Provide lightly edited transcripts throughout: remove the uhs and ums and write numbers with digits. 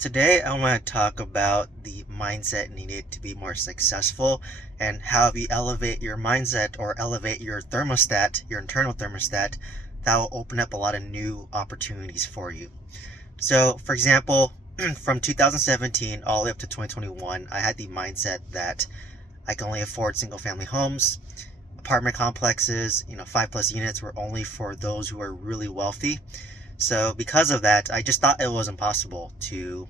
Today, I want to talk about the mindset needed to be more successful and how if you elevate your mindset or elevate your thermostat, your internal thermostat, that will open up a lot of new opportunities for you. So, for example, from 2017 all the way up to 2021, I had the mindset that I can only afford single family homes. Apartment complexes, 5+ units were only for those who are really wealthy. So because of that, I just thought it was impossible to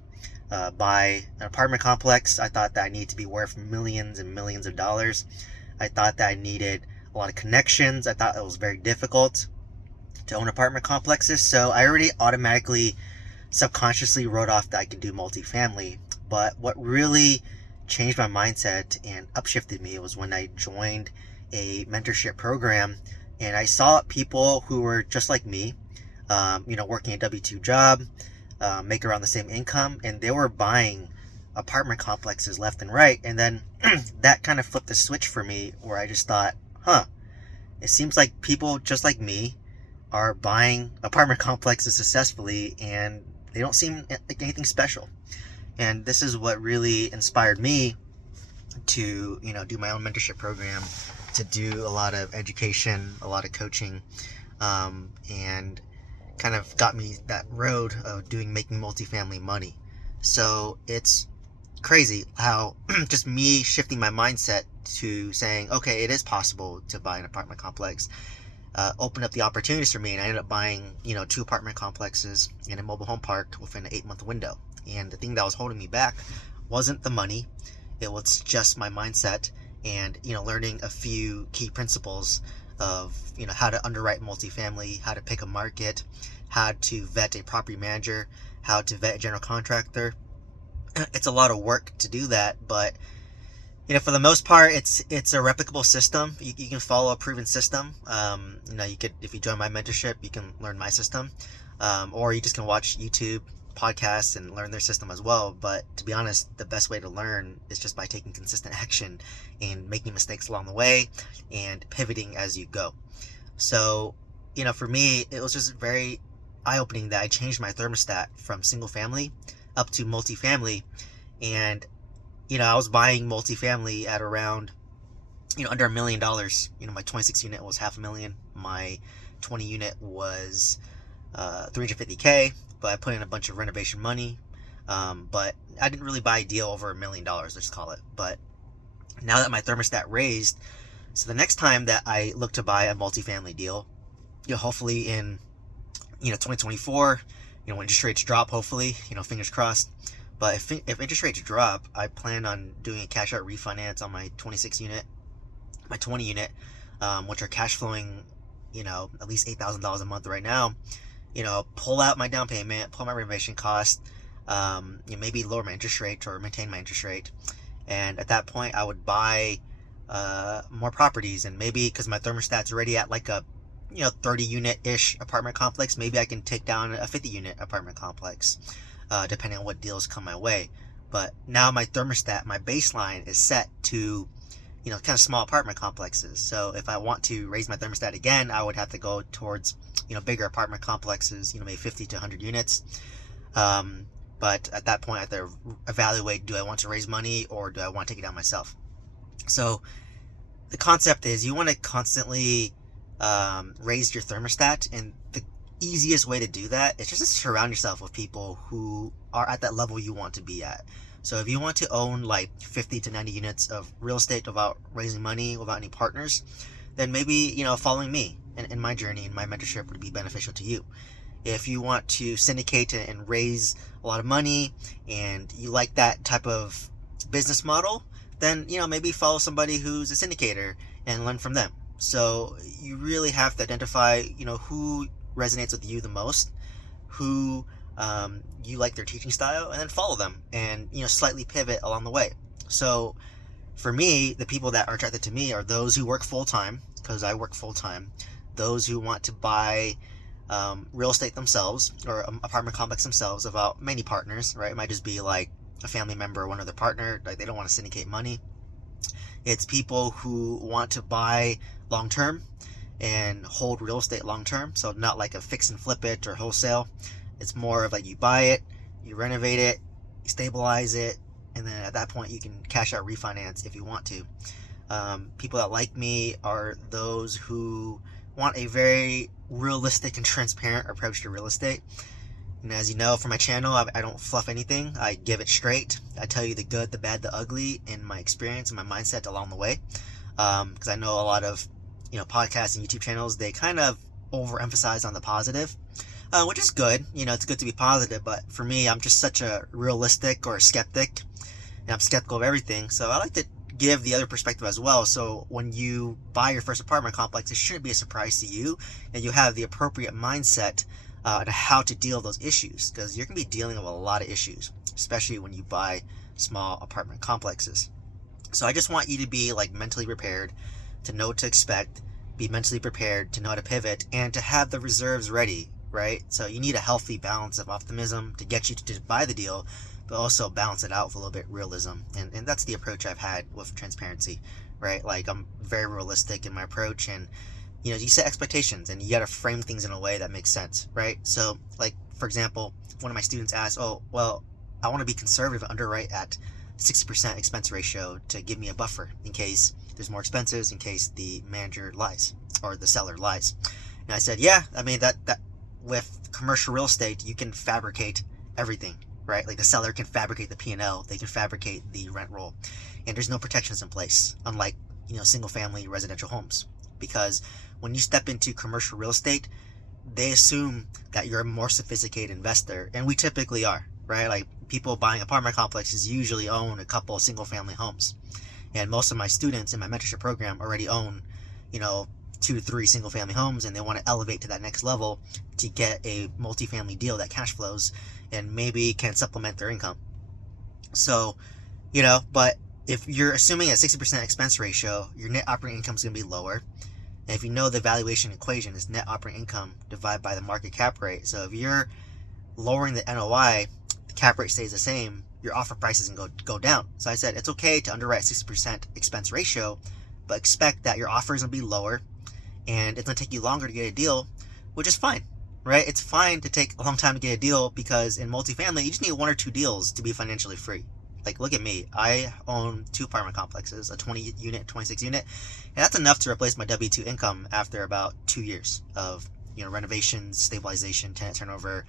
buy an apartment complex. I thought that I needed to be worth millions and millions of dollars. I thought that I needed a lot of connections. I thought it was very difficult to own apartment complexes. So I already automatically, subconsciously wrote off that I could do multifamily. But what really changed my mindset and upshifted me was when I joined a mentorship program and I saw people who were just like me, working a W-2 job, make around the same income, and they were buying apartment complexes left and right. And then that kind of flipped the switch for me where I just thought, it seems like people just like me are buying apartment complexes successfully and they don't seem like anything special. And this is what really inspired me to, do my own mentorship program, to do a lot of education, a lot of coaching, and kind of got me that road of making multifamily money. So it's crazy how just me shifting my mindset to saying, okay, it is possible to buy an apartment complex, opened up the opportunities for me, and I ended up buying, 2 apartment complexes in a mobile home park within an 8-month window. And the thing that was holding me back wasn't the money, it was just my mindset and, learning a few key principles of, how to underwrite multifamily, how to pick a market, how to vet a property manager, how to vet a general contractor. It's a lot of work to do that, but for the most part, it's a replicable system. You can follow a proven system. You could, if you join my mentorship, you can learn my system, or you just can watch YouTube podcasts and learn their system as well. But to be honest, the best way to learn is just by taking consistent action and making mistakes along the way and pivoting as you go. So, for me, it was just very eye-opening that I changed my thermostat from single family up to multifamily. And I was buying multifamily at around under $1 million. My 26 unit was $500,000. My 20 unit was $350K, but I put in a bunch of renovation money. But I didn't really buy a deal over $1 million, let's call it. But now that my thermostat raised, so the next time that I look to buy a multifamily deal, hopefully in 2024, when interest rates drop, hopefully, fingers crossed. But if interest rates drop, I plan on doing a cash out refinance on my 26 unit, my 20 unit, which are cash flowing, at least $8,000 a month right now. Pull out my down payment, pull my renovation cost, maybe lower my interest rate or maintain my interest rate. And at that point, I would buy more properties, and maybe because my thermostat's already at like a 30 unit ish apartment complex, maybe I can take down a 50 unit apartment complex, depending on what deals come my way. But now my thermostat, my baseline is set to kind of small apartment complexes. So if I want to raise my thermostat again, I would have to go towards bigger apartment complexes, maybe 50 to 100 units. But at that point, I have to evaluate, do I want to raise money or do I want to take it down myself? So the concept is you want to constantly raise your thermostat, and the easiest way to do that is just to surround yourself with people who are at that level you want to be at. So if you want to own like 50 to 90 units of real estate without raising money, without any partners, then maybe following me in my journey and my mentorship would be beneficial to you. If you want to syndicate and raise a lot of money and you like that type of business model, then maybe follow somebody who's a syndicator and learn from them. So you really have to identify who resonates with you the most, who you like their teaching style, and then follow them and slightly pivot along the way. So for me, the people that are attracted to me are those who work full-time, because I work full-time, those who want to buy real estate themselves or apartment complex themselves without many partners, right? It might just be like a family member or one other partner, like they don't want to syndicate money. It's people who want to buy long-term and hold real estate long-term. So not like a fix and flip it or wholesale. It's more of like you buy it, you renovate it, stabilize it, and then at that point you can cash out, refinance if you want to. People that like me are those who want a very realistic and transparent approach to real estate. And as you know from my channel, I don't fluff anything. I give it straight. I tell you the good, the bad, the ugly in my experience and my mindset along the way. Because I know a lot of podcasts and YouTube channels, they kind of overemphasize on the positive, which is good. It's good to be positive. But for me, I'm just such a realistic or a skeptic, and I'm skeptical of everything. So I like to give the other perspective as well. So when you buy your first apartment complex, it shouldn't be a surprise to you, and you have the appropriate mindset to how to deal with those issues, because you're going to be dealing with a lot of issues, especially when you buy small apartment complexes. So I just want you to be mentally prepared to know what to expect, be mentally prepared to know how to pivot, and to have the reserves ready, right? So you need a healthy balance of optimism to get you to buy the deal, but also balance it out with a little bit of realism. And that's the approach I've had with transparency, right? I'm very realistic in my approach, and you set expectations, and you got to frame things in a way that makes sense, right? So for example, one of my students asked, oh, well, I want to be conservative and underwrite at 60% expense ratio to give me a buffer in case there's more expenses, in case the manager lies or the seller lies. And I said, yeah, I mean, that with commercial real estate, you can fabricate everything, right? The seller can fabricate the P&L, they can fabricate the rent roll, and there's no protections in place, unlike single family residential homes. Because when you step into commercial real estate, they assume that you're a more sophisticated investor, and we typically are, right? People buying apartment complexes usually own a couple of single family homes, and most of my students in my mentorship program already own 2 to 3 single family homes, and they want to elevate to that next level to get a multifamily deal that cash flows and maybe can supplement their income. So but if you're assuming a 60% expense ratio, your net operating income is going to be lower. And if you know the valuation equation is net operating income divided by the market cap rate. So if you're lowering the NOI, the cap rate stays the same, your offer prices can go down. So I said it's okay to underwrite 60% expense ratio, but expect that your offer is going to be lower, and it's going to take you longer to get a deal, which is fine, right? It's fine to take a long time to get a deal, because in multifamily, you just need 1 or 2 deals to be financially free. Look at me. I own 2 apartment complexes, a 20 unit, 26 unit, and that's enough to replace my W-2 income after about 2 years of renovations, stabilization, tenant turnover.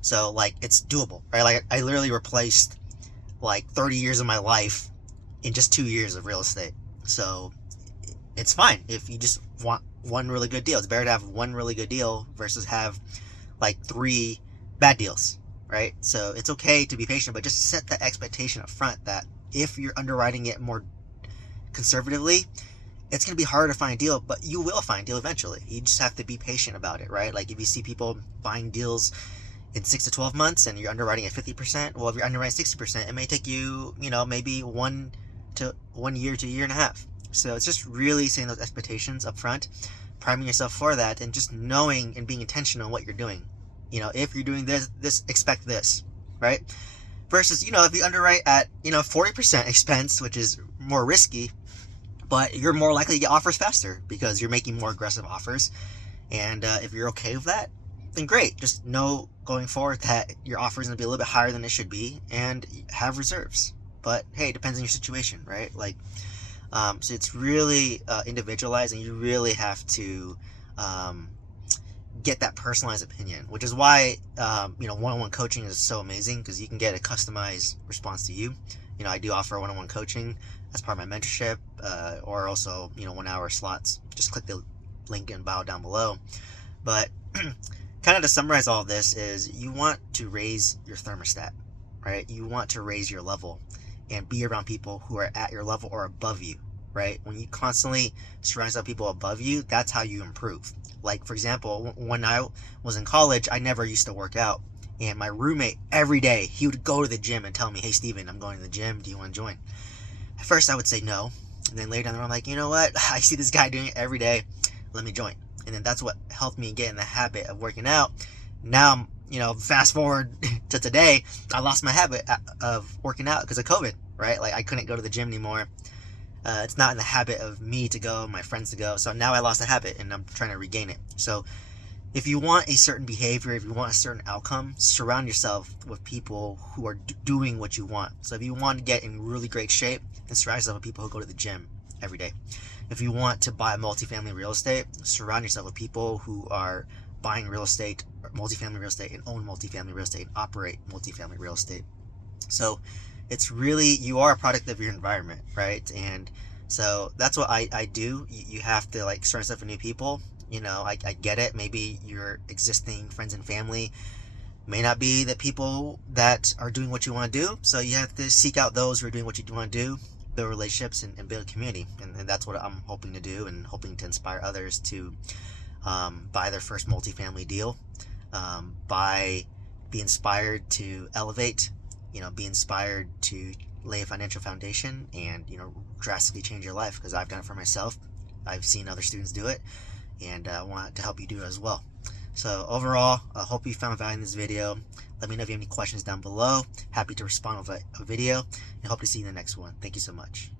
So it's doable, right? I literally replaced 30 years of my life in just 2 years of real estate. So it's fine if you just want one really good deal. It's better to have one really good deal versus have 3 bad deals, right? So it's okay to be patient, but just set that expectation up front that if you're underwriting it more conservatively, it's going to be hard to find a deal, but you will find a deal eventually. You just have to be patient about it, right? If you see people buying deals in 6 to 12 months and you're underwriting at 50%, well, if you're underwriting 60%, it may take you, maybe 1 year to a year and a half. So it's just really setting those expectations up front, priming yourself for that, and just knowing and being intentional on what you're doing. If you're doing this, expect this, right? Versus, if you underwrite at, 40% expense, which is more risky, but you're more likely to get offers faster because you're making more aggressive offers. And if you're okay with that, then great. Just know going forward that your offer is going to be a little bit higher than it should be, and have reserves. But hey, it depends on your situation, right? So it's really individualized, and you really have to get that personalized opinion, which is why one-on-one coaching is so amazing, because you can get a customized response to you. I do offer one-on-one coaching as part of my mentorship, or also 1 hour slots. Just click the link in bio down below. But kind of to summarize all of this is, you want to raise your thermostat, right? You want to raise your level and be around people who are at your level or above you, right? When you constantly surround yourself with people above you, that's how you improve. For example, when I was in college, I never used to work out. And my roommate, every day, he would go to the gym and tell me, hey, Steven, I'm going to the gym. Do you want to join? At first, I would say no. And then later down the road, I'm like, you know what? I see this guy doing it every day. Let me join. And then that's what helped me get in the habit of working out. Now, fast forward to today, I lost my habit of working out because of COVID, right? I couldn't go to the gym anymore. It's not in the habit of me to go, my friends to go. So now I lost the habit, and I'm trying to regain it. So, if you want a certain behavior, if you want a certain outcome, surround yourself with people who are doing what you want. So if you want to get in really great shape, then surround yourself with people who go to the gym every day. If you want to buy multifamily real estate, surround yourself with people who are buying real estate, multifamily real estate, and own multifamily real estate, and operate multifamily real estate. So it's really, you are a product of your environment, right? And so that's what I do. You have to like surround yourself with new people. You know, I get it. Maybe your existing friends and family may not be the people that are doing what you want to do. So you have to seek out those who are doing what you want to do, build relationships, and build a community. And that's what I'm hoping to do, and hoping to inspire others to buy their first multifamily deal, be inspired to elevate, be inspired to lay a financial foundation and, drastically change your life, because I've done it for myself. I've seen other students do it, and I want to help you do it as well. So overall, I hope you found value in this video. Let me know if you have any questions down below. Happy to respond with a video, and hope to see you in the next one. Thank you so much.